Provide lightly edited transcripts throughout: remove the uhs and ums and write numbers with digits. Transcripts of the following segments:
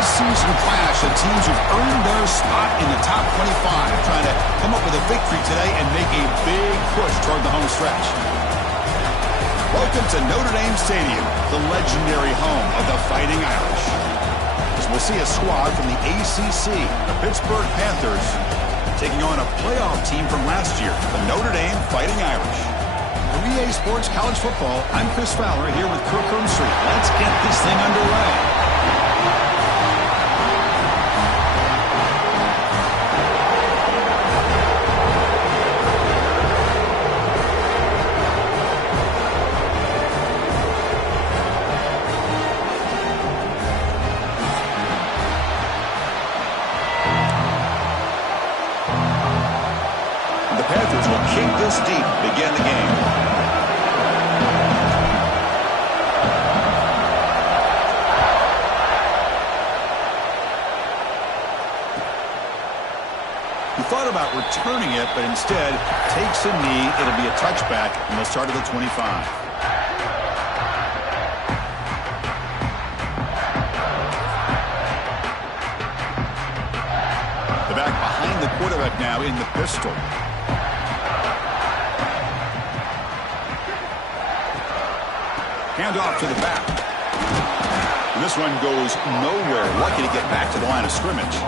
preseason clash of teams who've earned their spot in the top 25, trying to come up with a victory today and make a big push toward the home stretch. Welcome to Notre Dame Stadium, the legendary home of the Fighting Irish. As we'll see a squad from the ACC, the Pittsburgh Panthers, taking on a playoff team from last year, the Notre Dame Fighting Irish. For EA Sports College Football, I'm Chris Fowler here with Kirk Herbstreit. Let's get this thing underway. The Panthers will kick this deep to begin the game. He thought about returning it, but instead takes a knee. It'll be a touchback, and they'll start at the 25. The back behind the quarterback now in the pistol. Hand off to the back. And this one goes nowhere. Lucky to get back to the line of scrimmage.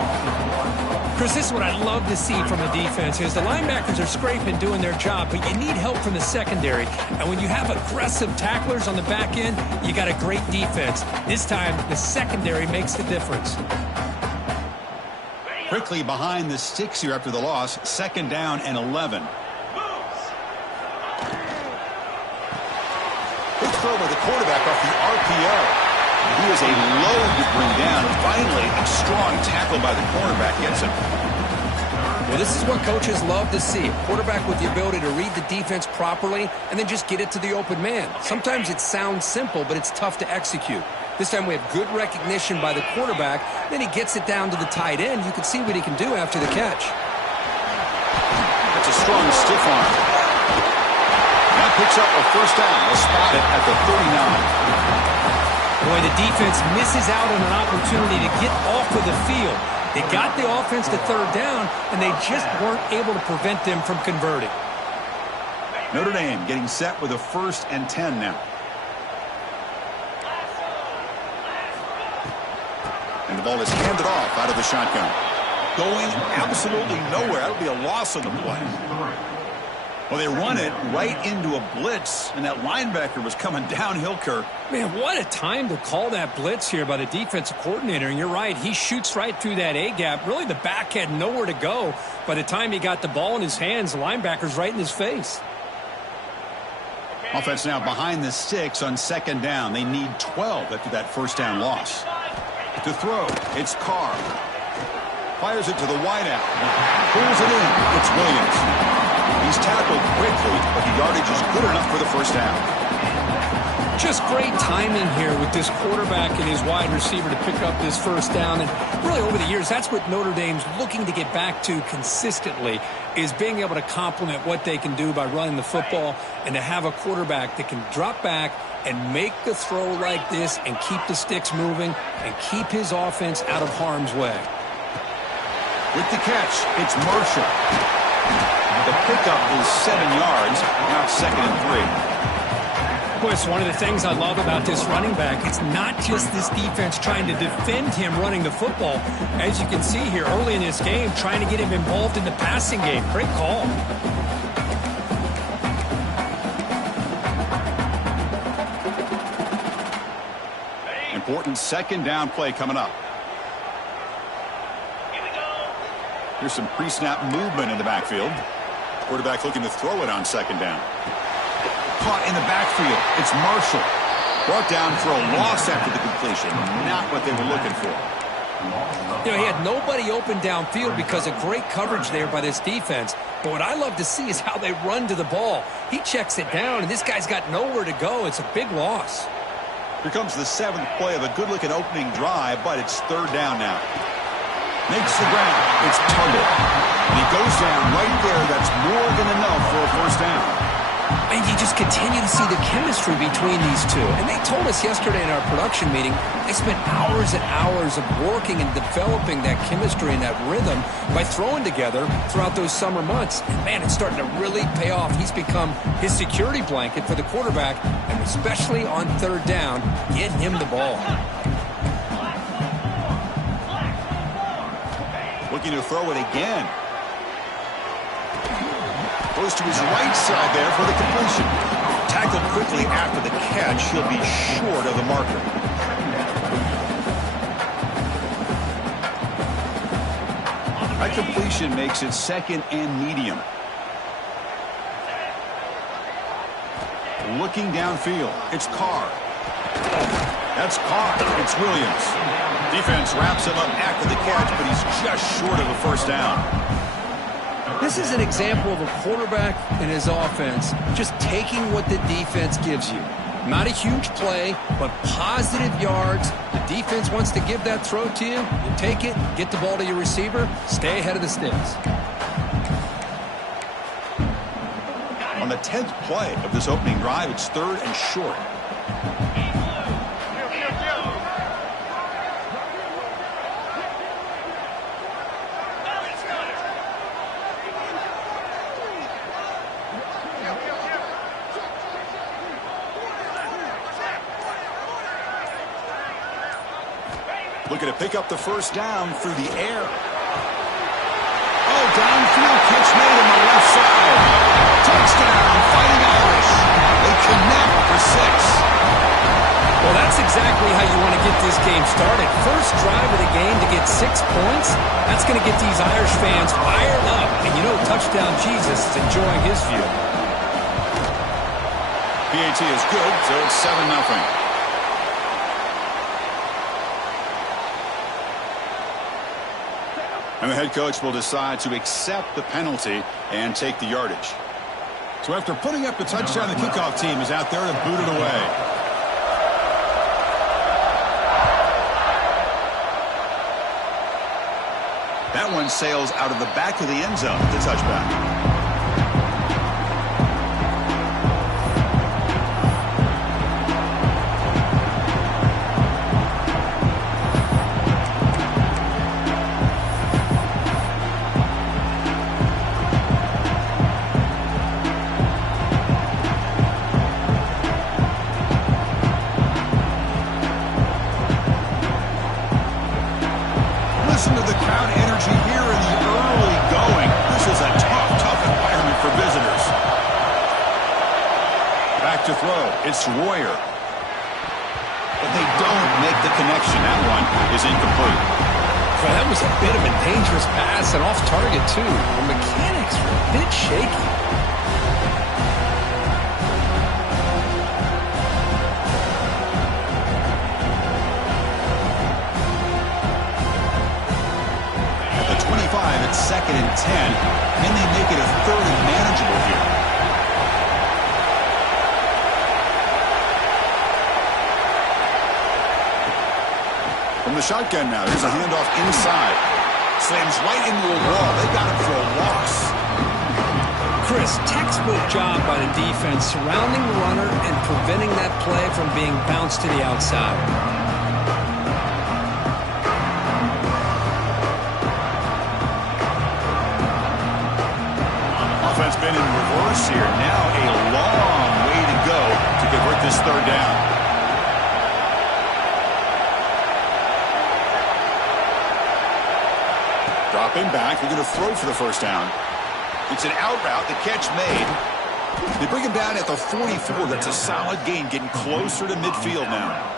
Chris, this is what I love to see from the defense is the linebackers are scraping, doing their job, but you need help from the secondary. And when you have aggressive tacklers on the back end, you got a great defense. This time, the secondary makes the difference. Quickly behind the sticks here after the loss. 2nd down and 11. Good throw by the quarterback off the RPO. He is a load to bring down. Finally, a strong tackle by the cornerback gets him. Well, this is what coaches love to see. A quarterback with the ability to read the defense properly and then just get it to the open man. Sometimes it sounds simple, but it's tough to execute. This time we have good recognition by the quarterback. Then he gets it down to the tight end. You can see what he can do after the catch. That's a strong stiff arm. Now picks up a first down. They'll spot it at the 39. Boy, the defense misses out on an opportunity to get off of the field. They got the offense to 3rd down, and they just weren't able to prevent them from converting. Notre Dame getting set with a 1st and 10 now. And the ball is handed off out of the shotgun. Going absolutely nowhere. That'll be a loss on the play. Well, they run it right into a blitz, and that linebacker was coming downhill, Kirk. Man, what a time to call that blitz here by the defensive coordinator. And you're right, he shoots right through that A-gap. Really, the back had nowhere to go. By the time he got the ball in his hands, the linebacker's right in his face. Offense now behind the sticks on 2nd down. They need 12 after that 1st down loss. To throw, it's Carr. Fires it to the wideout. Pulls it in. It's Williams. He's tackled quickly, but the yardage is good enough for the 1st down. Just great timing here with this quarterback and his wide receiver to pick up this 1st down. And really over the years, that's what Notre Dame's looking to get back to consistently, is being able to complement what they can do by running the football and to have a quarterback that can drop back and make the throw like this and keep the sticks moving and keep his offense out of harm's way. With the catch, it's Marshall. The pickup is 7 yards. Now it's 2nd and 3. Boy, it's one of the things I love about this running back. It's not just this defense trying to defend him running the football. As you can see here early in this game, trying to get him involved in the passing game. Great call. Important 2nd down play coming up. Here's some pre-snap movement in the backfield. Quarterback looking to throw it on 2nd down. Caught in the backfield. It's Marshall. Brought down for a loss after the completion. Not what they were looking for. You know, he had nobody open downfield because of great coverage there by this defense. But what I love to see is how they run to the ball. He checks it down, and this guy's got nowhere to go. It's a big loss. Here comes the 7th play of a good-looking opening drive, but it's 3rd down now. Makes the ground. It's Tundle. And he goes down right there. That's more than enough for a 1st down. And you just continue to see the chemistry between these two. And they told us yesterday in our production meeting, they spent hours and hours of working and developing that chemistry and that rhythm by throwing together throughout those summer months. And, man, it's starting to really pay off. He's become his security blanket for the quarterback, and especially on third down, get him the ball. Looking to throw it again. Goes to his right side there for the completion. Tackled quickly after the catch. He'll be short of the marker. That completion makes it second and medium. Looking downfield. It's Carr. That's Carr. It's Williams. Defense wraps him up after the catch, but he's just short of a first down. This is an example of a quarterback and his offense just taking what the defense gives you. Not a huge play, but positive yards. The defense wants to give that throw to you. You take it, get the ball to your receiver, stay ahead of the sticks. On the 10th play of this opening drive, it's third and short. Looking to pick up the first down through the air. Oh, downfield catch made on the left side. Touchdown, Fighting Irish. They connect for 6. Well, that's exactly how you want to get this game started. First drive of the game to get 6 points. That's going to get these Irish fans fired up. And you know Touchdown Jesus is enjoying his view. PAT is good, so it's 7-0. And the head coach will decide to accept the penalty and take the yardage. So after putting up the touchdown, the kickoff team is out there to boot it away. That one sails out of the back of the end zone, the touchback. Listen to the crowd energy here in the early going. This is a tough environment for visitors. Back to throw. It's Royer. But they don't make the connection. That one is incomplete. Well, that was a bit of a dangerous pass and off target, too. The mechanics were a bit shaky. It's 2nd and 10. Can they make it a third and manageable here? From the shotgun now, there's a handoff inside. Slams right into a wall. They got him for a loss. Chris, textbook job by the defense surrounding the runner and preventing that play from being bounced to the outside. Offense been in reverse here. Now a long way to go to convert this third down. Dropping back. They're going to throw for the first down. It's an out route. The catch made. They bring him down at the 44. That's a solid gain, getting closer to midfield now.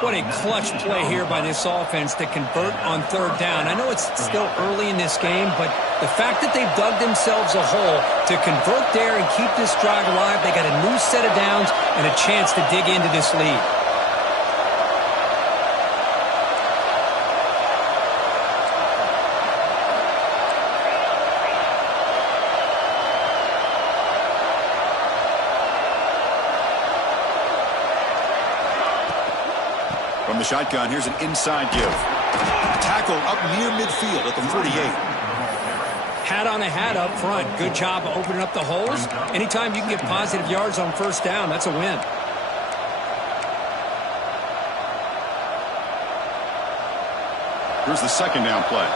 What a clutch play here by this offense to convert on third down. I know it's still early in this game, but the fact that they've dug themselves a hole to convert there and keep this drive alive, they got a new set of downs and a chance to dig into this lead. From the shotgun, here's an inside give. Tackle up near midfield at the 48. hat on a hat up front. Good job of opening up the holes. Anytime you can get positive yards on first down, that's a win. Here's the second down play.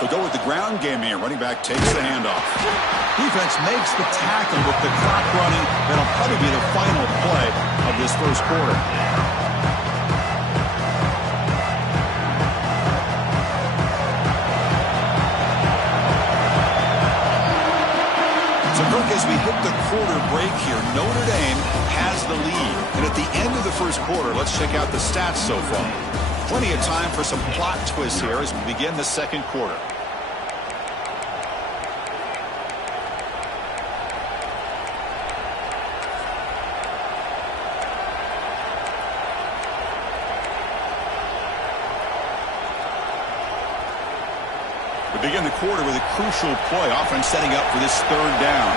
They'll go with the ground game here. Running back takes the handoff. Defense makes the tackle with the clock running. That'll probably be the final play of this first quarter. As we hit the quarter break here, Notre Dame has the lead. And at the end of the first quarter, let's check out the stats so far. Plenty of time for some plot twists here as we begin the second quarter. We begin the quarter with a crucial play. Offense setting up for this third down.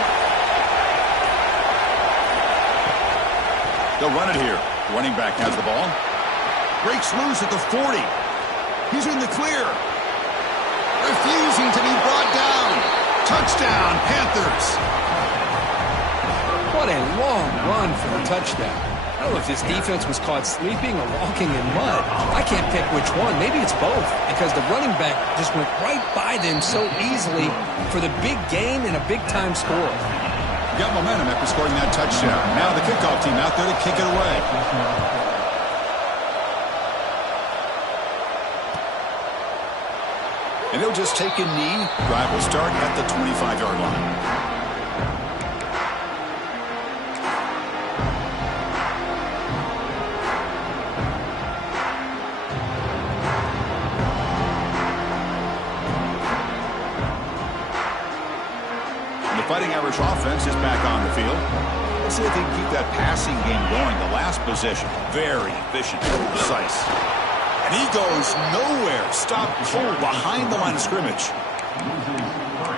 They'll run it here. Running back has the ball. Breaks loose at the 40. He's in the clear. Refusing to be brought down. Touchdown, Panthers. What a long run for the touchdown. I don't know if this defense was caught sleeping or walking in mud. I can't pick which one. Maybe it's both, because the running back just went right by them so easily for the big gain and a big-time score. Got momentum after scoring that touchdown. Now the kickoff team out there to kick it away. And they'll just take a knee. Drive will start at the 25-yard line. Fighting Irish offense is back on the field. Let's see if they can keep that passing game going. The last possession, very efficient and precise. And he goes nowhere. Stopped cold behind the line of scrimmage.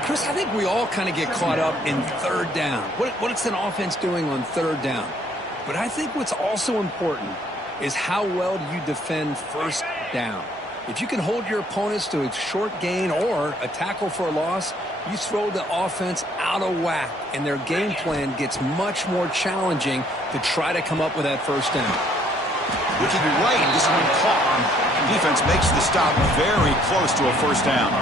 Chris, I think we all kind of get caught up in third down. What's an offense doing on third down? But I think what's also important is how well do you defend first down. If you can hold your opponents to a short gain or a tackle for a loss, you throw the offense out of whack, and their game plan gets much more challenging to try to come up with that first down. Looking right, this one caught. Defense makes the stop very close to a first down.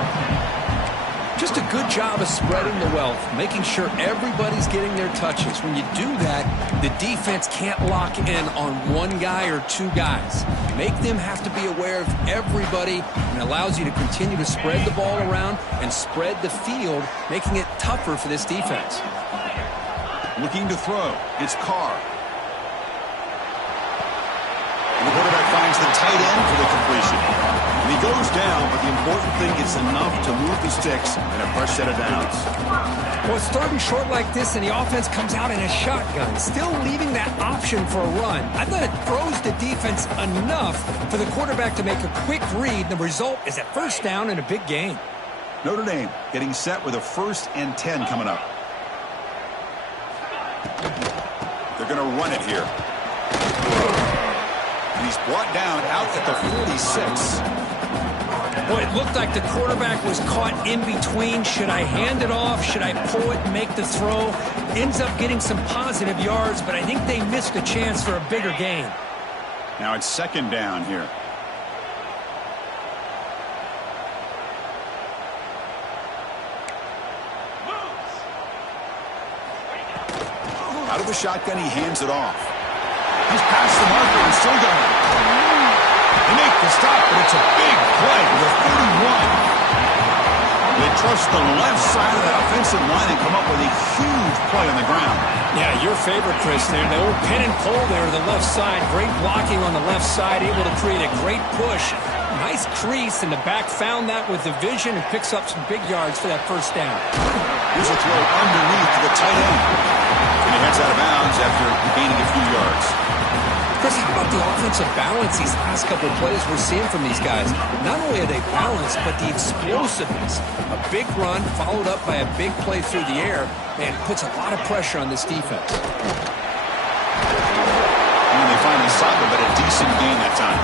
Just a good job of spreading the wealth, making sure everybody's getting their touches. When you do that, the defense can't lock in on one guy or two guys. Make them have to be aware of everybody, and allows you to continue to spread the ball around and spread the field, making it tougher for this defense. Looking to throw. It's Carr. And the quarterback finds the tight end for the completion. And he goes down, but the important thing is enough to move the sticks and a fresh set of downs. Well, it's third and short like this, and the offense comes out in a shotgun, still leaving that option for a run. I thought it throws the defense enough for the quarterback to make a quick read. The result is a first down and a big gain. Notre Dame getting set with a 1st and 10 coming up. They're going to run it here. And he's brought down out at the 46. Boy, it looked like the quarterback was caught in between. Should I hand it off? Should I pull it and make the throw? Ends up getting some positive yards, but I think they missed a chance for a bigger gain. Now it's second down here. Out of the shotgun, he hands it off. He's past the marker and still going. They make the stop, but it's a big play for the 31. They trust the left side of that offensive line and come up with a huge play on the ground. Yeah, your favorite, Chris, there. The old pin and pull there to the left side. Great blocking on the left side, able to create a great push. Nice crease, and the back found that with the vision and picks up some big yards for that first down. Here's a throw underneath to the tight end. And he heads out of bounds after gaining a few yards. Chris, how about the offensive balance these last couple of plays we're seeing from these guys? Not only are they balanced, but the explosiveness. A big run followed up by a big play through the air, and puts a lot of pressure on this defense. And they finally stop it, but a decent gain that time.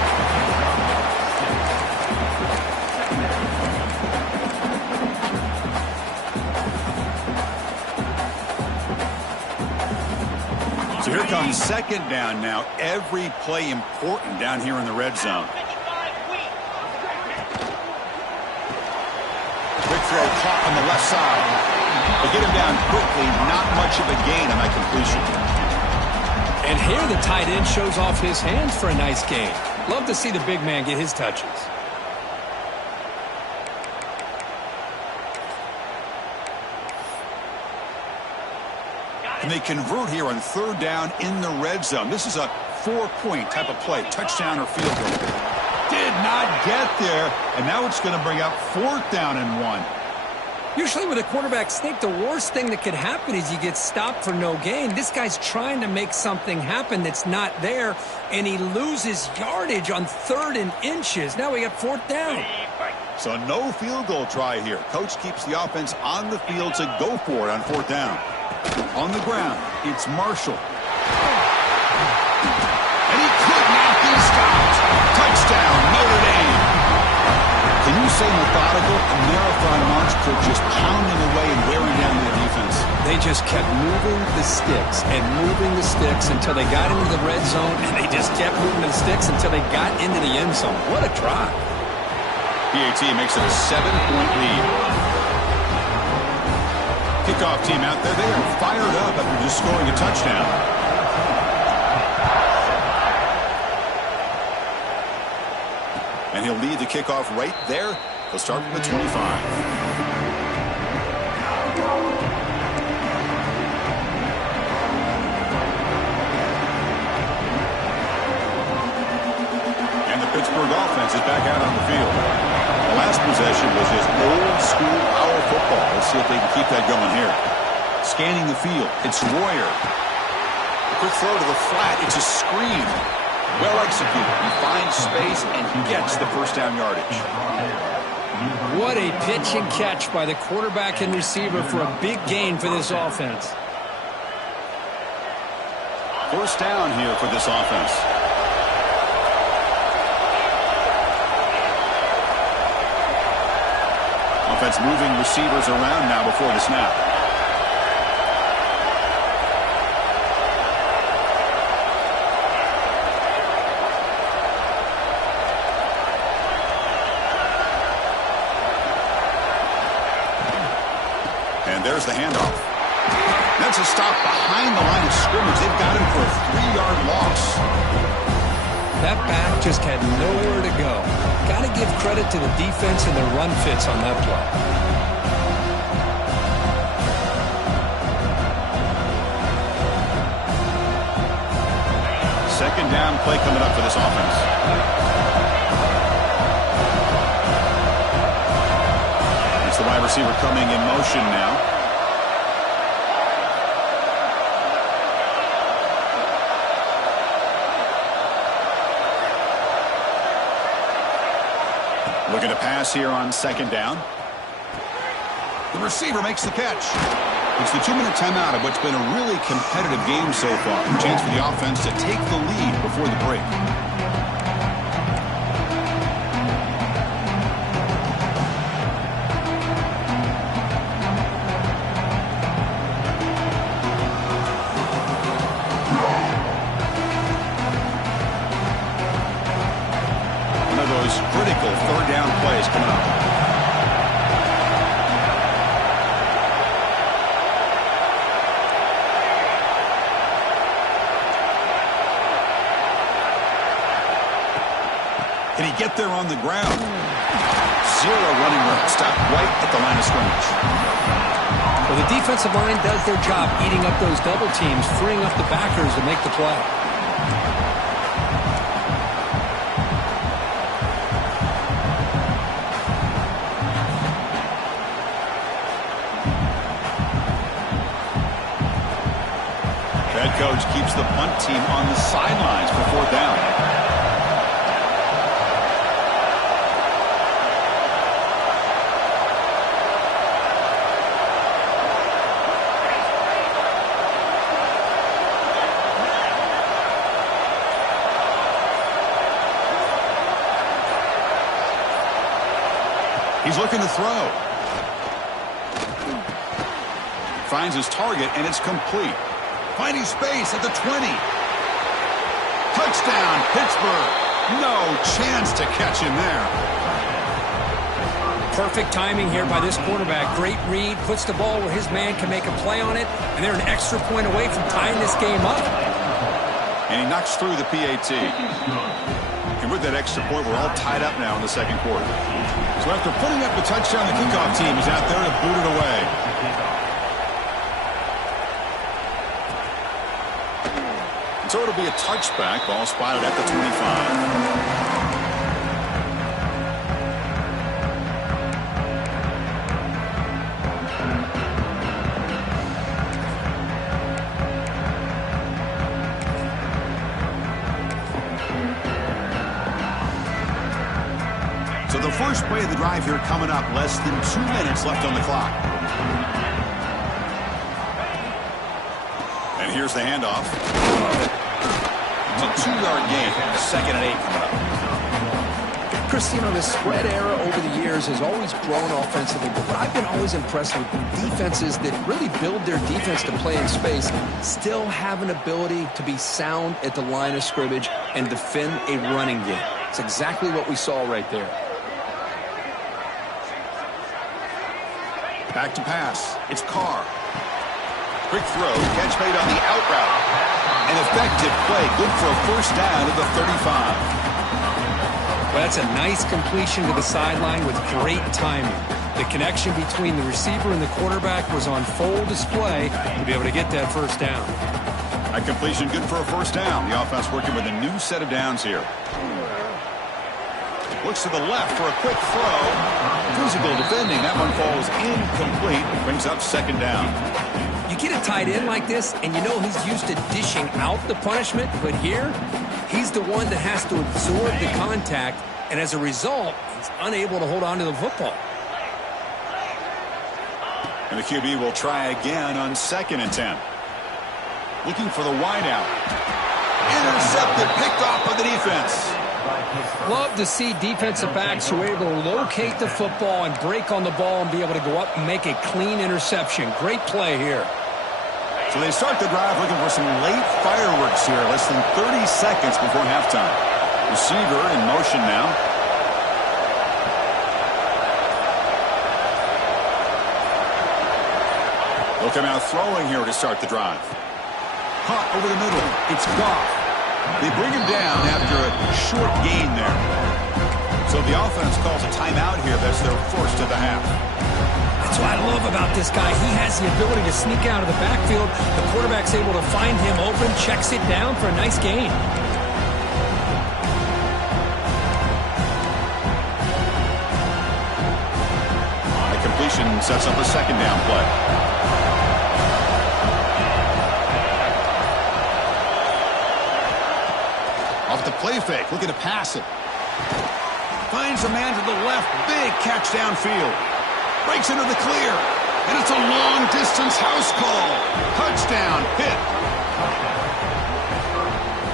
So here comes second down now. Every play important down here in the red zone. Quick throw caught on the left side. They get him down quickly. Not much of a gain on that completion. And here the tight end shows off his hands for a nice gain. Love to see the big man get his touches. And they convert here on third down in the red zone. This is a 4-point type of play, touchdown or field goal. Did not get there, and now it's going to bring up fourth down and 1. Usually with a quarterback sneak, the worst thing that could happen is you get stopped for no gain. This guy's trying to make something happen that's not there, and he loses yardage on 3rd and inches. Now we got fourth down. So no field goal try here. Coach keeps the offense on the field to go for it on fourth down. On the ground, it's Marshall. And he could not be stopped. Touchdown, Notre Dame. Can you say methodical? A marathon march for just pounding away and wearing down their defense. They just kept moving the sticks and moving the sticks until they got into the red zone, and they just kept moving the sticks until they got into the end zone. What a drive. PAT makes it a 7-point lead. Kickoff team out there. They are fired up after just scoring a touchdown. And he'll lead the kickoff right there. He'll start from the 25. And the Pittsburgh offense is back out on the field. The last possession was just old-school power football. Let's see if they can keep that going here. Scanning the field, it's Royer. A quick throw to the flat, it's a screen. Well executed. He finds space and gets the first down yardage. What a pitch and catch by the quarterback and receiver for a big gain for this offense. First down here for this offense. Offense moving receivers around now before the snap. And there's the handoff. That's a stop behind the line of scrimmage. They've got him for a 3-yard loss. That back just had nowhere to go. Got to give credit to the defense and their run fits on that play. Second down play coming up for this offense. It's the wide receiver coming in motion now. Looking to pass here on second down. The receiver makes the catch. It's the 2-minute timeout of what's been a really competitive game so far. A chance for the offense to take the lead before the break. One of those critical third down plays coming up. Can he get there on the ground? Zero running room. Stop right at the line of scrimmage. Well, the defensive line does their job eating up those double teams, freeing up the backers to make the play. coach keeps the punt team on the sidelines for fourth down. He's looking to throw. Finds his target, and it's complete. Finding space at the 20. Touchdown, Pittsburgh. No chance to catch him there. Perfect timing here by this quarterback. Great read, puts the ball where his man can make a play on it, and they're an extra point away from tying this game up. And he knocks through the PAT. And with that extra point, we're all tied up now in the second quarter. So after putting up the touchdown, the kickoff team is out there to boot it away. So it'll be a touchback. Ball spotted at the 25. So the first play of the drive here coming up. Less than 2 minutes left on the clock. And here's the handoff. It's a 2-yard gain. 2nd and 8 coming up. Chris, you know, the spread era over the years has always grown offensively, but what I've been always impressed with defenses that really build their defense to play in space still have an ability to be sound at the line of scrimmage and defend a running game. It's exactly what we saw right there. Back to pass. It's Carr. Quick throw. Catch made on the out route. An effective play. Good for a first down at the 35. Well, that's a nice completion to the sideline with great timing. The connection between the receiver and the quarterback was on full display to be able to get that first down. A completion good for a first down. The offense working with a new set of downs here. Looks to the left for a quick throw. Physical defending. That one falls incomplete. Brings up second down. You get a tight end like this, and you know he's used to dishing out the punishment, but here, he's the one that has to absorb the contact, and as a result, he's unable to hold on to the football. And the QB will try again on 2nd and 10. Looking for the wideout. Intercepted, picked off by the defense. Love to see defensive backs who are able to locate the football and break on the ball and be able to go up and make a clean interception. Great play here. So they start the drive looking for some late fireworks here. Less than 30 seconds before halftime. Receiver in motion now. They'll come out throwing here to start the drive. Caught over the middle. It's Goff. They bring him down after a short gain there. So the offense calls a timeout here. That's their first of the half. That's what I love about this guy. He has the ability to sneak out of the backfield. The quarterback's able to find him open, checks it down for a nice gain. The completion sets up a second down play. Off the play fake, looking to pass it. Finds a man to the left, big catch downfield. Breaks into the clear, and it's a long-distance house call. Touchdown, Pitt.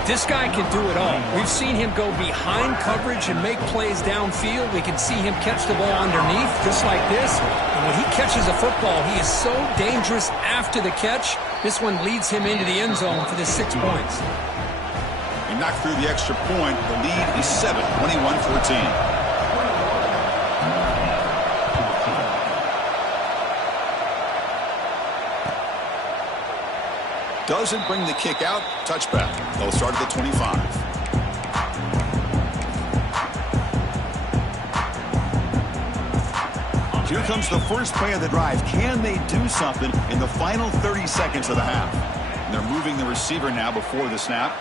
This guy can do it all. We've seen him go behind coverage and make plays downfield. We can see him catch the ball underneath, just like this. And when he catches a football, he is so dangerous after the catch. This one leads him into the end zone for the 6 points. He knocked through the extra point. The lead is 7, 21-14. Doesn't bring the kick out. Touchback. They'll start at the 25. Here comes the first play of the drive. Can they do something in the final 30 seconds of the half? And they're moving the receiver now before the snap.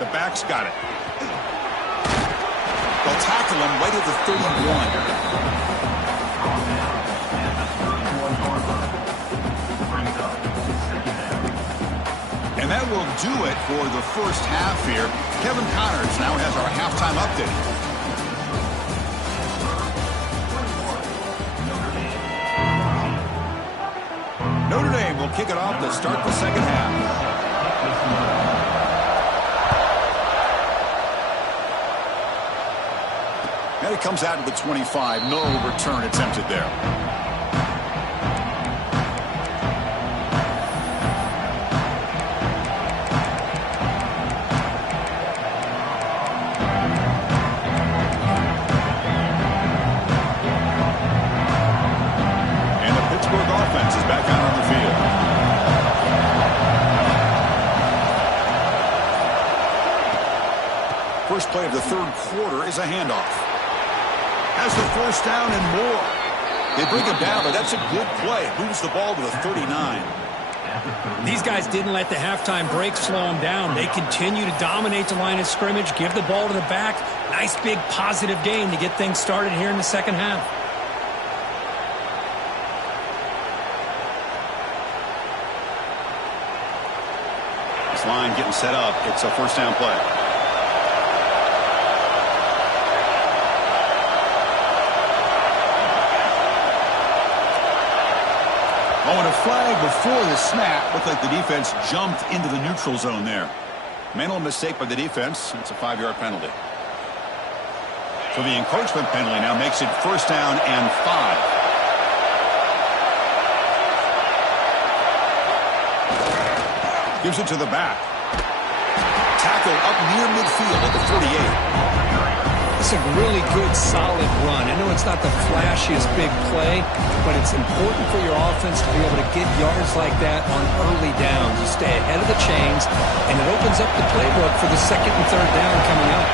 The back's got it. They'll tackle him right at the 31. And that will do it for the first half here. Kevin Connors now has our halftime update. Notre Dame will kick it off to start the second half. And it comes out to the 25. No return attempted there. Offense is back out on the field. First play of the third quarter is a handoff. Has the first down and more. They bring him down, but that's a good play. It moves the ball to the 39. These guys didn't let the halftime break slow them down. They continue to dominate the line of scrimmage, give the ball to the back. Nice big positive gain to get things started here in the second half. Line getting set up. It's a first down play. Oh, and a flag before the snap. Looked like the defense jumped into the neutral zone there. Mental mistake by the defense. It's a 5-yard penalty. So the encroachment penalty now makes it first down and 5. Gives it to the back. Tackle up near midfield at the 48. It's a really good, solid run. I know it's not the flashiest big play, but it's important for your offense to be able to get yards like that on early downs. You stay ahead of the chains, and it opens up the playbook for the second and third down coming up.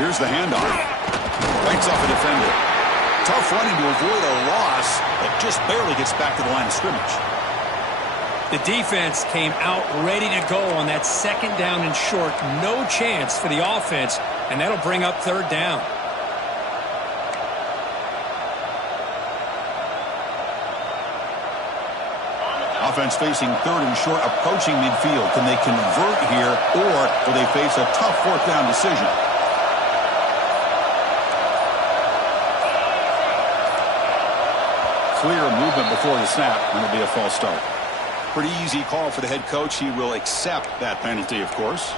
Here's the handoff. Bites off a defender. Tough running to avoid a loss, but just barely gets back to the line of scrimmage. The defense came out ready to go on that second down and short. No chance for the offense, and that'll bring up third down. Offense facing third and short, approaching midfield. Can they convert here, or will they face a tough fourth down decision? Clear movement before the snap, and it'll be a false start. Pretty easy call for the head coach. He will accept that penalty, of course.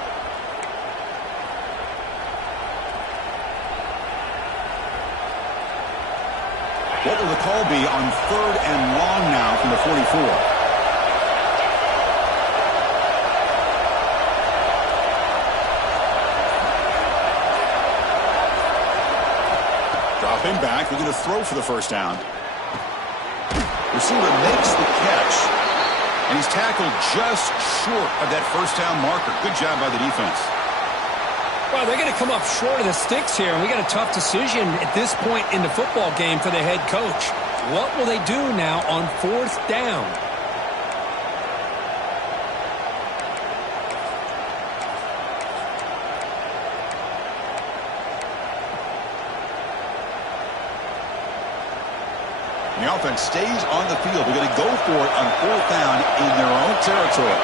What will the call be on third and long now from the 44? Dropping back, we're going to throw for the first down. Receiver makes the catch, and he's tackled just short of that first down marker. Good job by the defense. Well, they're going to come up short of the sticks here, and we got a tough decision at this point in the football game for the head coach. What will they do now on fourth down? The offense stays on the field. They're going to go for it on fourth down in their own territory.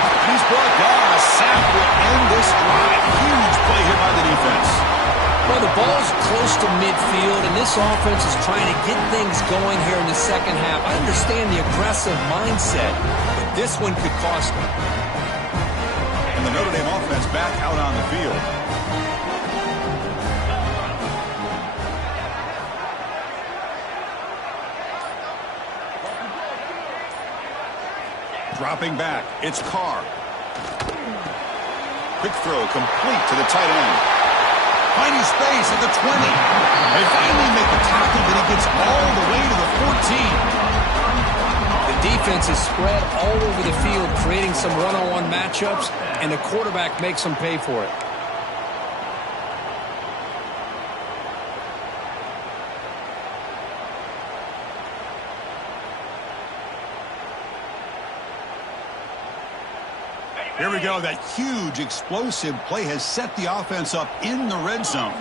And he's brought down. A sack will end this drive. Huge play here by the defense. Well, the ball's close to midfield, and this offense is trying to get things going here in the second half. I understand the aggressive mindset, but this one could cost them. And the Notre Dame offense back out on the field. Dropping back, it's Carr. Quick throw, complete to the tight end. Finding space at the 20. They finally make the tackle, but he gets all the way to the 14. The defense is spread all over the field, creating some one-on-one matchups, and the quarterback makes them pay for it. Here we go. That huge, explosive play has set the offense up in the red zone.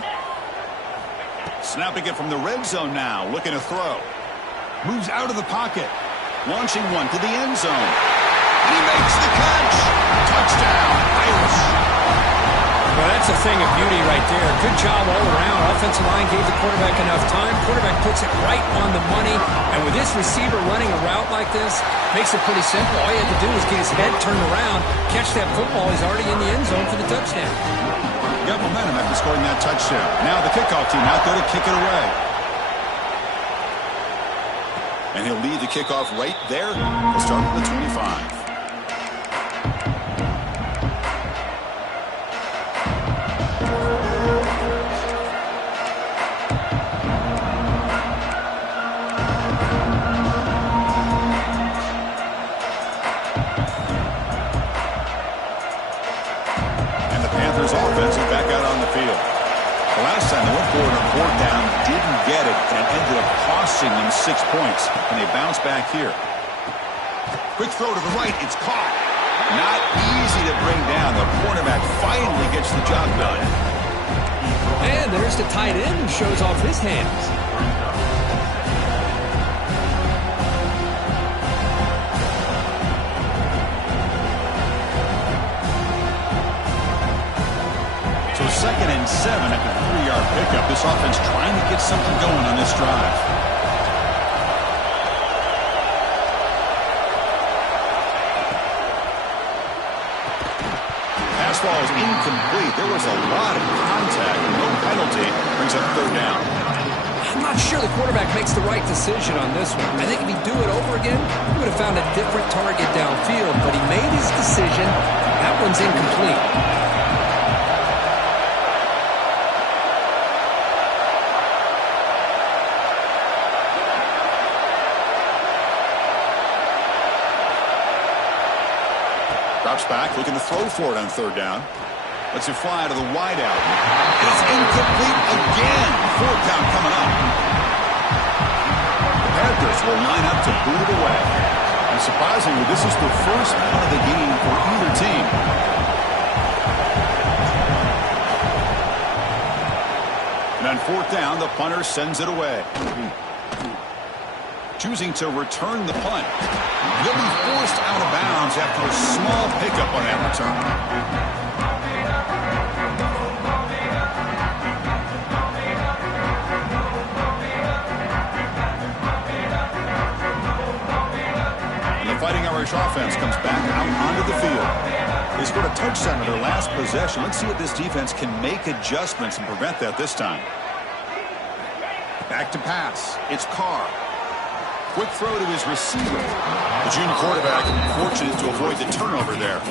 Snapping it from the red zone now. Looking to throw. Moves out of the pocket. Launching one to the end zone. And he makes the catch. Touchdown, Irish. Well, that's a thing of beauty right there. Good job all around. Offensive line gave the quarterback enough time. Quarterback puts it right on the money. And with this receiver running a route like this, makes it pretty simple. All he had to do was get his head turned around, catch that football. He's already in the end zone for the touchdown. Got momentum after scoring that touchdown. Now the kickoff team out there to kick it away. And he'll lead the kickoff right there. He'll start at the 25. Offense is back out on the field. The last time they went for it on fourth down, didn't get it, and it ended up costing them 6 points. And they bounce back here. Quick throw to the right. It's caught. Not easy to bring down. The cornerback finally gets the job done. And there's the tight end who shows off his hands. Second and 7 after the 3-yard pickup. This offense trying to get something going on this drive. Pass ball is incomplete. There was a lot of contact. No penalty. Brings up third down. I'm not sure the quarterback makes the right decision on this one. I think if he'd do it over again, he would have found a different target downfield. But he made his decision. That one's incomplete. Drops back, looking to throw for it on third down. Lets it fly to the wideout. It's incomplete again. Fourth down coming up. The Panthers will line up to boot it away. And surprisingly, this is the first punt of the game for either team. And on fourth down, the punter sends it away. Choosing to return the punt. They'll be forced out of bounds after a small pickup on that return. And the Fighting Irish offense comes back out onto the field. They scored a touchdown in their last possession. Let's see if this defense can make adjustments and prevent that this time. Back to pass. It's Carr. Quick throw to his receiver. The junior quarterback fortunate to avoid the turnover there.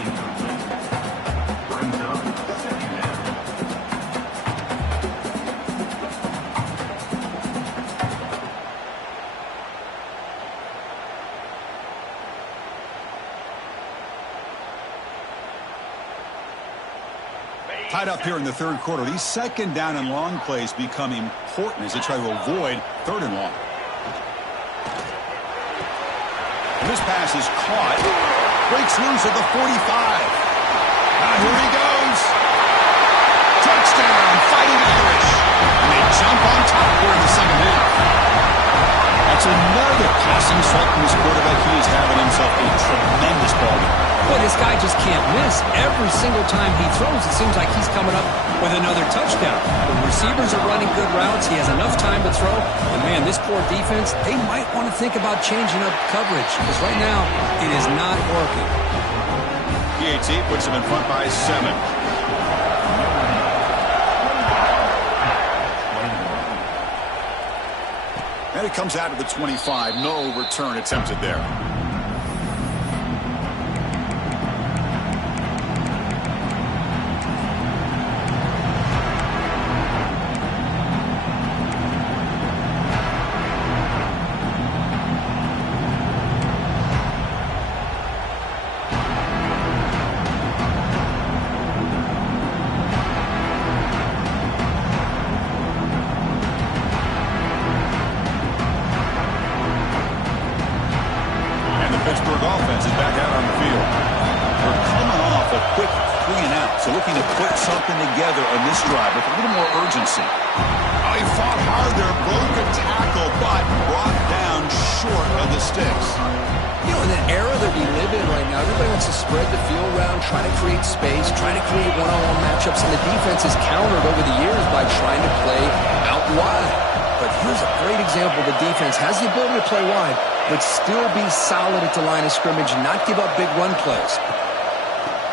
Tied up here in the third quarter. These second down and long plays become important as they try to avoid third and long. This pass is caught. Breaks loose at the 45. Now here he goes. Touchdown, Fighting Irish. And they jump on top here in the second half. That's another passing strike from this quarterback. He is having himself a tremendous ball game. Boy, this guy just can't miss. Every single time he throws, it seems like he's coming up with another touchdown. The receivers are running good routes. He has enough time to throw. And, man, this poor defense, they might want to think about changing up coverage because right now it is not working. PAT puts him in front by 7. And it comes out of the 25. No return attempted there. looking to put something together on this drive with a little more urgency. Oh, he fought hard there, broke a tackle, but brought down short of the sticks. You know, in the era that we live in right now, everybody wants to spread the field around, try to create space, try to create one-on-one matchups, and the defense is countered over the years by trying to play out wide. But here's a great example. The defense has the ability to play wide, but still be solid at the line of scrimmage and not give up big run plays.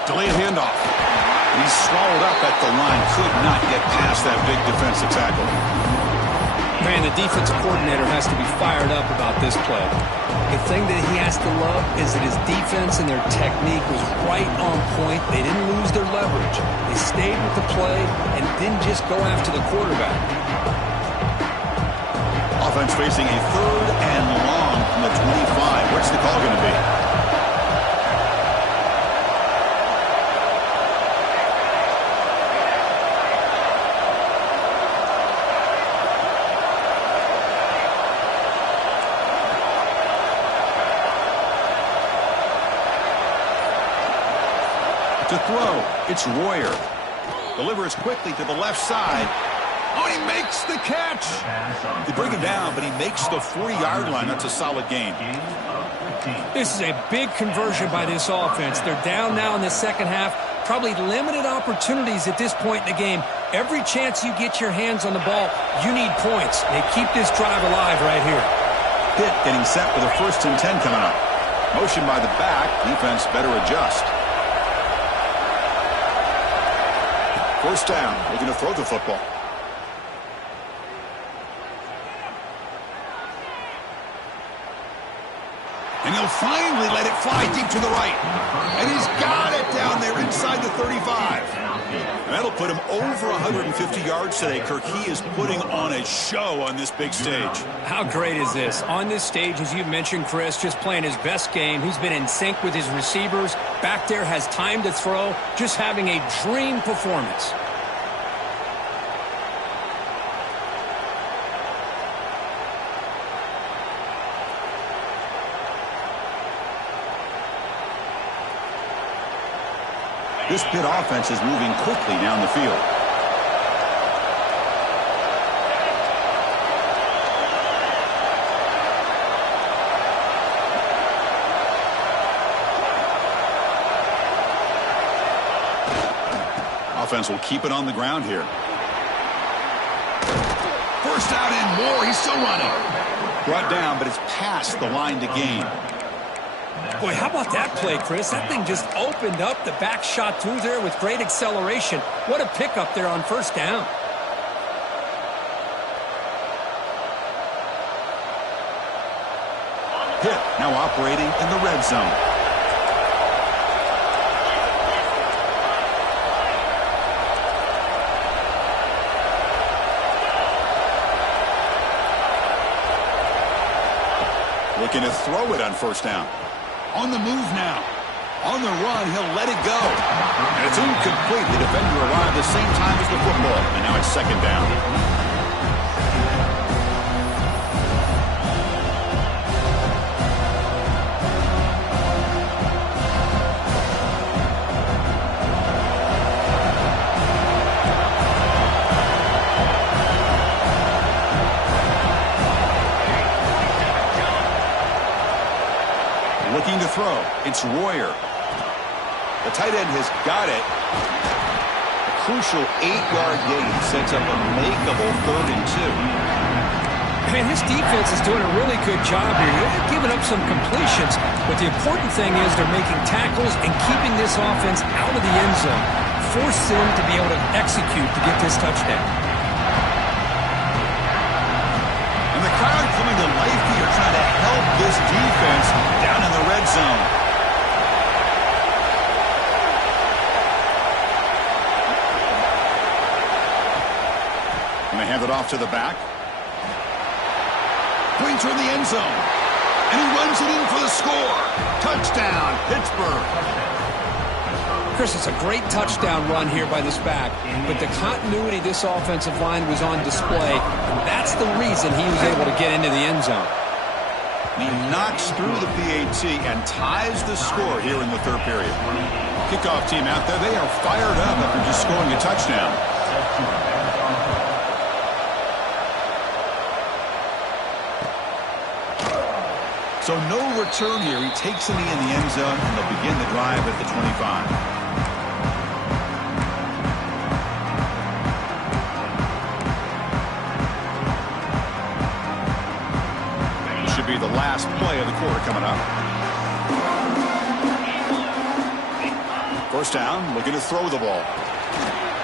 Delayed handoff. He's swallowed up at the line. Could not get past that big defensive tackle. Man, the defensive coordinator has to be fired up about this play. The thing that he has to love is that his defense and their technique was right on point. They didn't lose their leverage. They stayed with the play and didn't just go after the quarterback. Offense facing a 3rd and long from the 25. What's the call going to be? To throw, it's Royer. Delivers quickly to the left side. Oh, he makes the catch. They bring him down, but he makes the 40-yard line. That's a solid gain. This is a big conversion by this offense. They're down now in the second half. Probably limited opportunities at this point in the game. Every chance you get your hands on the ball, you need points. They keep this drive alive right here. Pitt getting set with a 1st and 10 coming up. Motion by the back. Defense better adjust. 1st down. Looking to throw the football. And he'll finally let it fly deep to the right. And he's got it down there inside the 35. And that'll put him over 150 yards today. Kirk, he is putting on a show on this big stage. How great is this? On this stage, as you mentioned, Chris, just playing his best game. He's been in sync with his receivers. Back there, has time to throw. Just having a dream performance. This Pitt offense is moving quickly down the field. Offense will keep it on the ground here. 1st out and more. He's still running. Brought down, but it's past the line to gain. Boy, how about that play, Chris? That thing just opened up. The back shot through there with great acceleration. What a pickup there on 1st down. Pitt now operating in the red zone. Looking to throw it on 1st down. On the move now. On the run, he'll let it go. And it's incomplete. The defender arrived the same time as the football. And now it's 2nd down. Looking to throw. It's Royer. The tight end has got it. A crucial 8-yard gain sets up a makeable 3rd and 2. Man, this defense is doing a really good job here. They're giving up some completions, but the important thing is they're making tackles and keeping this offense out of the end zone. Force them to be able to execute to get this touchdown. And the crowd coming to life here trying to help this defense down in the red zone. And they hand it off to the back. Pointer in the end zone. And he runs it in for the score. Touchdown, Pittsburgh. Chris, it's a great touchdown run here by this back, but the continuity of this offensive line was on display, and that's the reason he was able to get into the end zone. He knocks through the PAT and ties the score here in the third period. Kickoff team out there, they are fired up after just scoring a touchdown. So no return here. He takes a knee in the end zone, and they'll begin the drive at the 25. Be the last play of the quarter coming up. First down, looking to throw the ball.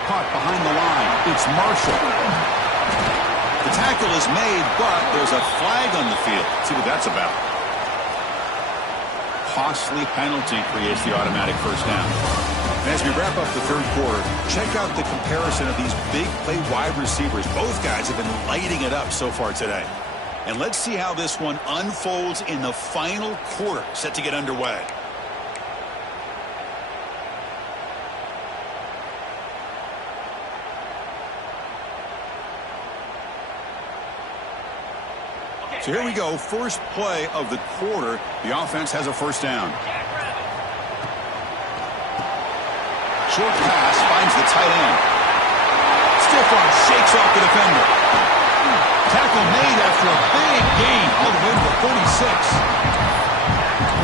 Caught behind the line. It's Marshall. The tackle is made, but there's a flag on the field. Let's see what that's about. Costly penalty creates the automatic first down. And as we wrap up the third quarter, check out the comparison of these big play wide receivers. Both guys have been lighting it up so far today. And let's see how this one unfolds in the final quarter, set to get underway. So here we go, first play of the quarter. The offense has a first down. Short pass finds the tight end. Stiff arm shakes off the defender. Tackle made after a big gain all the way to the 46.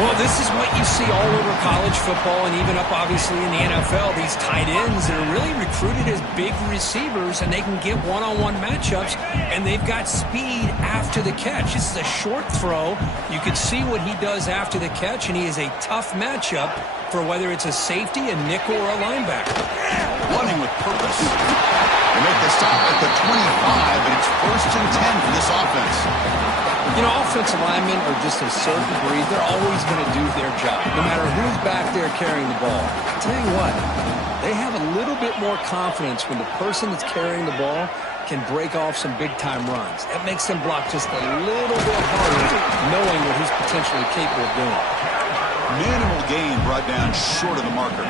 Well, this is what you see all over college football and even up, obviously, in the NFL. These tight ends that are really recruited as big receivers, and they can get one-on-one matchups, and they've got speed after the catch. This is a short throw. You can see what he does after the catch, and he is a tough matchup for whether it's a safety, a nickel, or a linebacker. Running with purpose. They make the stop at the 25, but it's 1st and 10 for this offense. You know, offensive linemen are just a certain breed. They're always going to do their job, no matter who's back there carrying the ball. I'll tell you what, they have a little bit more confidence when the person that's carrying the ball can break off some big-time runs. That makes them block just a little bit harder, knowing what he's potentially capable of doing. Minimal gain brought down short of the marker.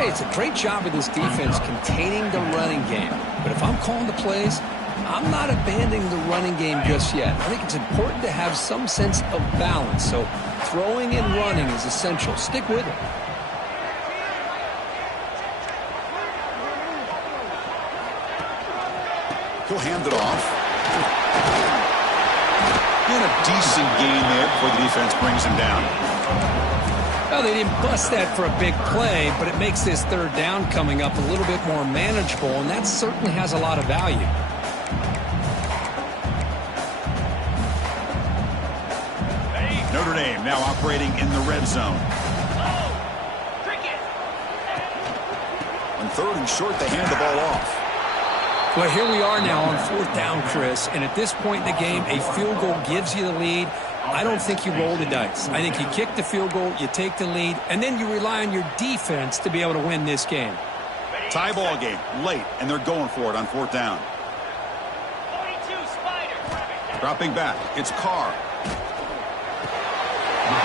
Hey, it's a great job of this defense containing the running game. But if I'm calling the plays, I'm not abandoning the running game just yet. I think it's important to have some sense of balance. So throwing and running is essential. Stick with it. He'll hand it off. And a decent gain there before the defense brings him down. Well, they didn't bust that for a big play, but it makes this third down coming up a little bit more manageable, and that certainly has a lot of value. Notre Dame now operating in the red zone. On 3rd and short, they hand the ball off. Well, here we are now on 4th down, Chris, and at this point in the game, a field goal gives you the lead. I don't think you roll the dice. I think you kick the field goal, you take the lead, and then you rely on your defense to be able to win this game. Tie ball game, late, and they're going for it on 4th down. Dropping back, it's Carr.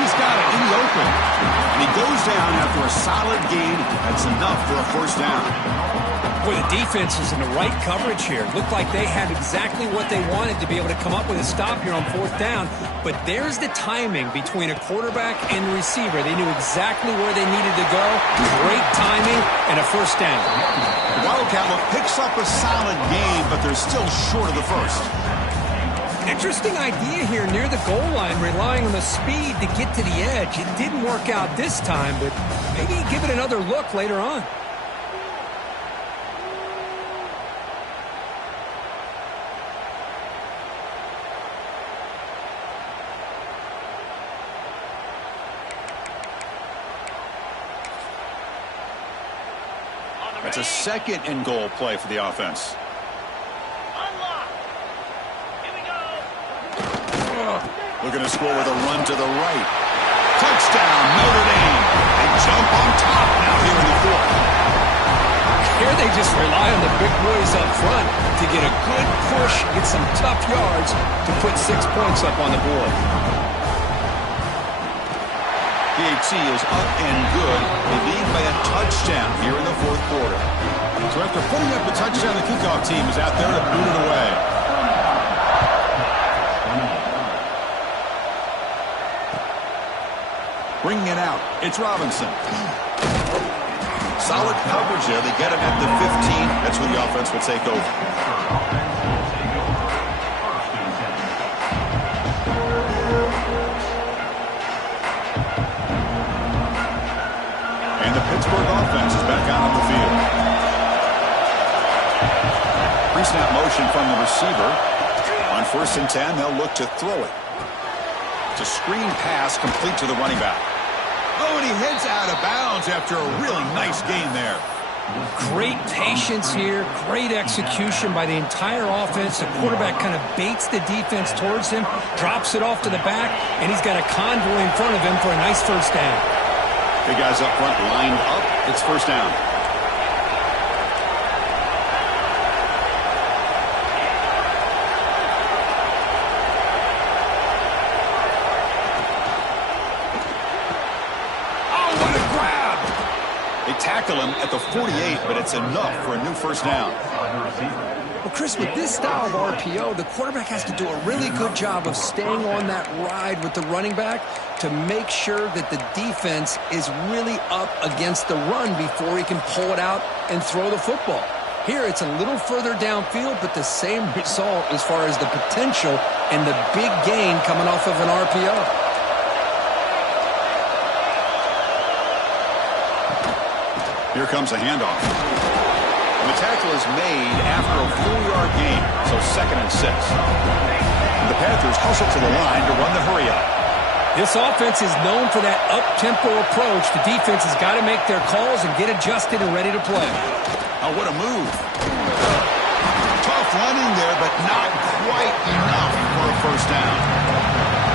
He's got it in the open. And he goes down after a solid gain. That's enough for a first down. Boy, the defense is in the right coverage here. Looked like they had exactly what they wanted to be able to come up with a stop here on 4th down. But there's the timing between a quarterback and the receiver. They knew exactly where they needed to go. Great timing and a first down. Wildcat picks up a solid gain, but they're still short of the first. Interesting idea here near the goal line, relying on the speed to get to the edge. It didn't work out this time, but maybe give it another look later on. That's a 2nd and goal play for the offense. Looking to score with a run to the right. Touchdown, Notre Dame. They jump on top now here in the 4th. Here they just rely on the big boys up front to get a good push, get some tough yards to put 6 points up on the board. PAT is up and good. They lead by a touchdown here in the 4th quarter. So after putting up the touchdown, the kickoff team is out there to boot it away. Bringing it out, it's Robinson. Solid coverage there. They get him at the 15. That's where the offense will take over. And the Pittsburgh offense is back out on the field. Pre-snap motion from the receiver. On 1st and 10, they'll look to throw it. It's a screen pass complete to the running back. Oh, and he heads out of bounds after a really nice gain there. Great patience here, great execution by the entire offense. The quarterback kind of baits the defense towards him, drops it off to the back, and he's got a convoy in front of him for a nice first down. Big guys up front lined up. It's first down. Tackle him at the 48, but it's enough for a new first down. Well, Chris, with this style of RPO, the quarterback has to do a really good job of staying on that ride with the running back to make sure that the defense is really up against the run before he can pull it out and throw the football. Here, it's a little further downfield, but the same result as far as the potential and the big gain coming off of an RPO. Here comes a handoff. And the tackle is made after a 4-yard gain, so 2nd and 6. And the Panthers hustle to the line to run the hurry-up. This offense is known for that up-tempo approach. The defense has got to make their calls and get adjusted and ready to play. Oh, what a move. Tough running there, but not quite enough for a first down.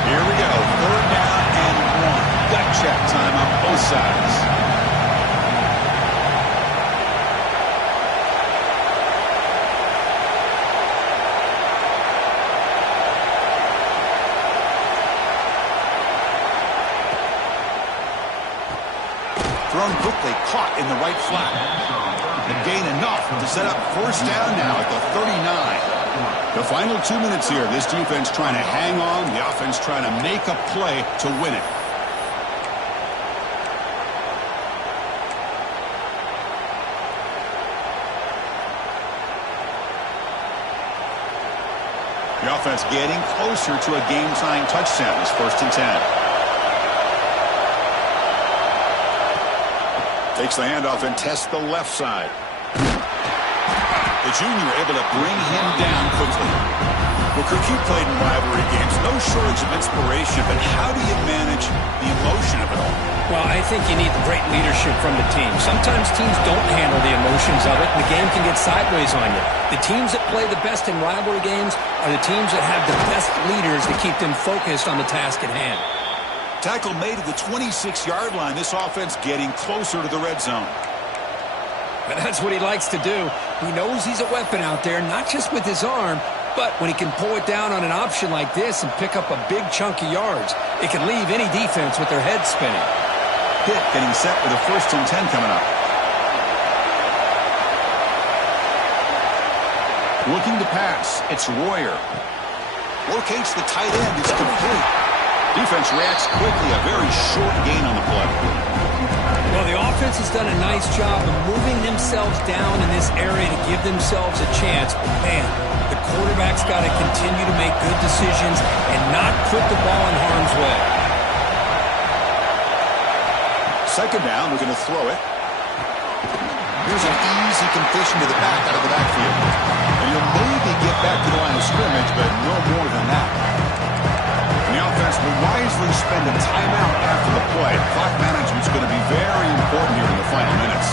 Here we go, 3rd down and 1. Gut check time on both sides. Thrown quickly, caught in the right flat. And gain enough to set up first down now at the 39. The final 2 minutes here. This defense trying to hang on. The offense trying to make a play to win it. The offense getting closer to a game-tying touchdown. It's 1st and 10. Takes the handoff and tests the left side. The junior able to bring him down quickly. Well, Kirk, you played in rivalry games. No shortage of inspiration, but how do you manage the emotion of it all? Well, I think you need great leadership from the team. Sometimes teams don't handle the emotions of it, and the game can get sideways on you. The teams that play the best in rivalry games are the teams that have the best leaders to keep them focused on the task at hand. Tackle made at the 26-yard line. This offense getting closer to the red zone. But that's what he likes to do. He knows he's a weapon out there, not just with his arm, but when he can pull it down on an option like this and pick up a big chunk of yards, it can leave any defense with their head spinning. Pitt getting set for the 1st and 10 coming up. Looking to pass. It's Royer. Locates the tight end. It's complete. Defense reacts quickly. A very short gain on the play. Well, the offense has done a nice job of moving themselves down in this area to give themselves a chance. But, man, the quarterback's got to continue to make good decisions and not put the ball in harm's way. 2nd down. We're going to throw it. Here's an easy completion to the back out of the backfield. And you'll maybe get back to the line of scrimmage, but no more than that. And the offense will wisely spend a timeout after the play. Clock management's going to be very important here in the final minutes.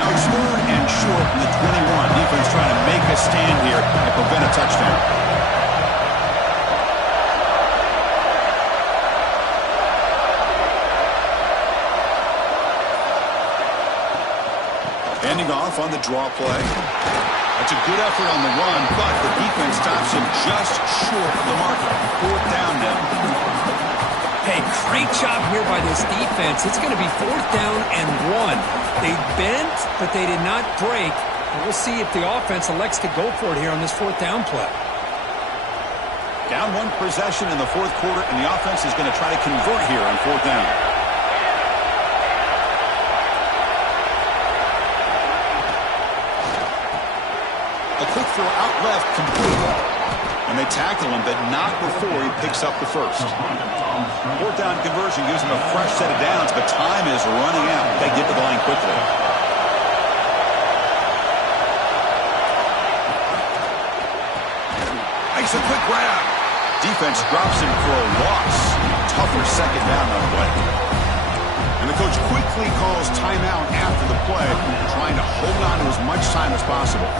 Now it's 3rd and short from the 21. Defense trying to make a stand here and prevent a touchdown. Ending off on the draw play. That's a good effort on the run, but the defense stops him just short of the marker. 4th down now. Hey, great job here by this defense. It's going to be 4th down and 1. They bent, but they did not break. We'll see if the offense elects to go for it here on this 4th down play. Down one possession in the fourth quarter, and the offense is going to try to convert here on fourth down. A quick throw out left, complete. And they tackle him, but not before he picks up the first. Fourth down conversion gives him a fresh set of downs, but time is running out. They get to the line quickly. Makes a quick grab. Defense drops him for a loss. Tougher second down on the play. And the coach quickly calls timeout after the play, trying to hold on to as much time as possible.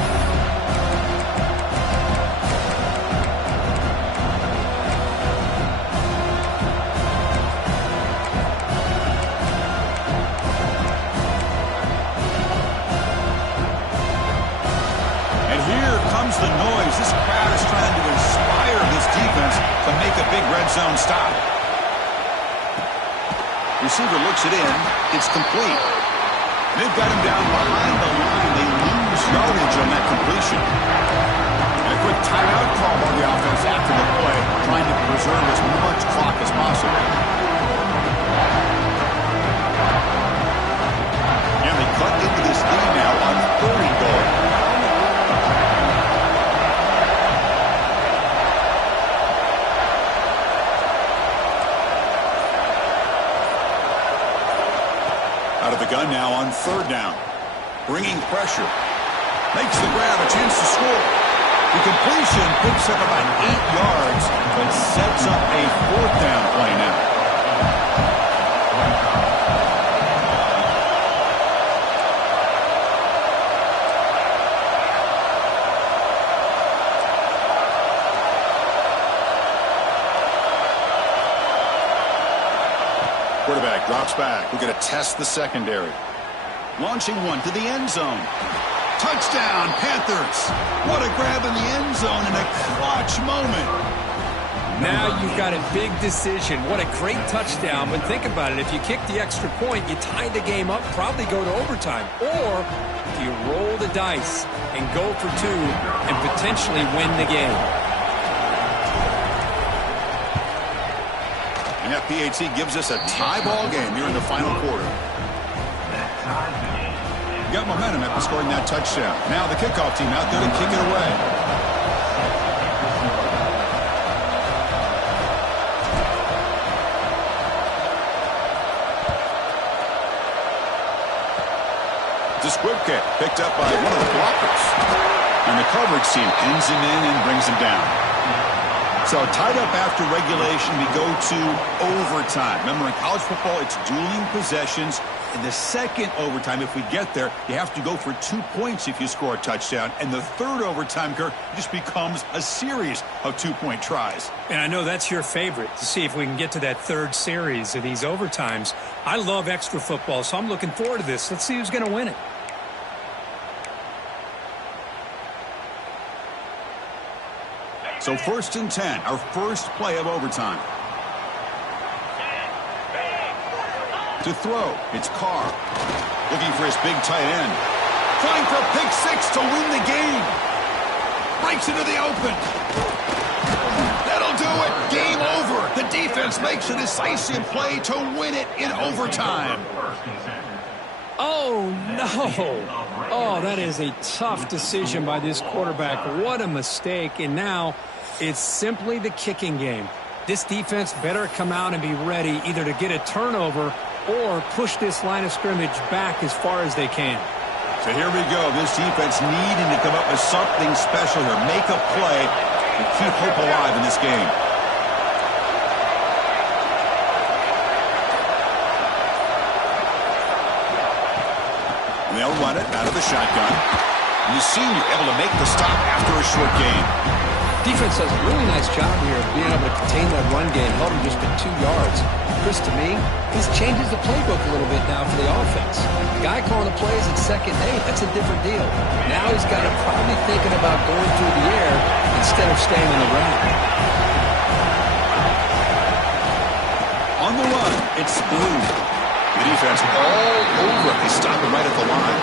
The noise. This crowd is trying to inspire this defense to make a big red zone stop. Receiver looks it in. It's complete. They've got him down behind the line. They lose yardage on that completion. And a quick timeout call by the offense after the play, trying to preserve as much clock as possible. And they cut into this lead now on 3rd and goal. Out of the gun now on 3rd down. Bringing pressure. Makes the grab, a chance to score. The completion picks up about 8 yards, but sets up a 4th down play now. Quarterback drops back. We're going to test the secondary. Launching one to the end zone. Touchdown, Panthers. What a grab in the end zone in a clutch moment. Now you've got a big decision. What a great touchdown. But think about it. If you kick the extra point, you tie the game up, probably go to overtime. Or do you roll the dice and go for 2 and potentially win the game? And FPAT gives us a tie ball game here in the final quarter. Got momentum after scoring that touchdown. Now the kickoff team out there to kick it away. It's a squib kick picked up by one of the blockers. And the coverage team pins him in and brings him down. So tied up after regulation, we go to overtime. Remember, in college football, it's dueling possessions. In the second overtime, if we get there, you have to go for 2 points if you score a touchdown. And the third overtime, Kirk, just becomes a series of 2-point tries. And I know that's your favorite, to see if we can get to that third series of these overtimes. I love extra football, so I'm looking forward to this. Let's see who's going to win it. So 1st and 10, our first play of overtime. To throw, it's Carr. Looking for his big tight end. Trying for a pick 6 to win the game. Breaks into the open. That'll do it. Game over. The defense makes a decisive play to win it in overtime. Oh, no. Oh, that is a tough decision by this quarterback. What a mistake. And now it's simply the kicking game. This defense better come out and be ready either to get a turnover or push this line of scrimmage back as far as they can. So here we go. This defense needing to come up with something special here. Make a play and keep hope alive in this game. And they'll run it out of the shotgun. And the senior able to make the stop after a short gain. Defense does a really nice job here of being able to contain that run game, held him just at 2 yards. Chris, to me, this changes the playbook a little bit now for the offense. The guy calling the plays at 2nd and 8, that's a different deal. Now he's got him probably thinking about going through the air instead of staying on the ground. On the run, it's Blue. The defense all over. They stop him right at the line.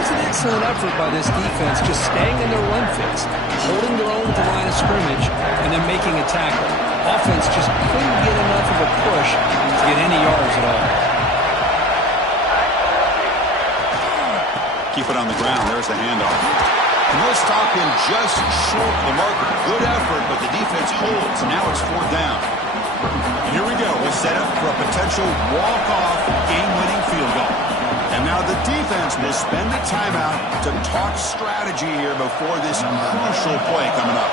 It's an excellent effort by this defense, just staying in their run fits. holding their own at the line of scrimmage and then making a tackle. Offense just couldn't get enough of a push to get any yards at all. Keep it on the ground. There's the handoff. And they'll stop him just short of the marker. Good effort, but the defense holds. Now it's 4th down. And here we go. We'll set up for a potential walk-off game-winning field goal. And now the defense will spend the timeout to talk strategy here before this crucial play coming up.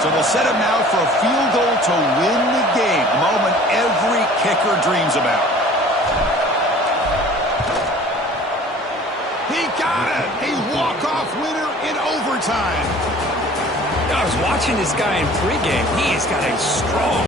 So they'll set up now for a field goal to win the game, a moment every kicker dreams about. He got it! A walk-off winner in overtime. I was watching this guy in pregame. He has got a strong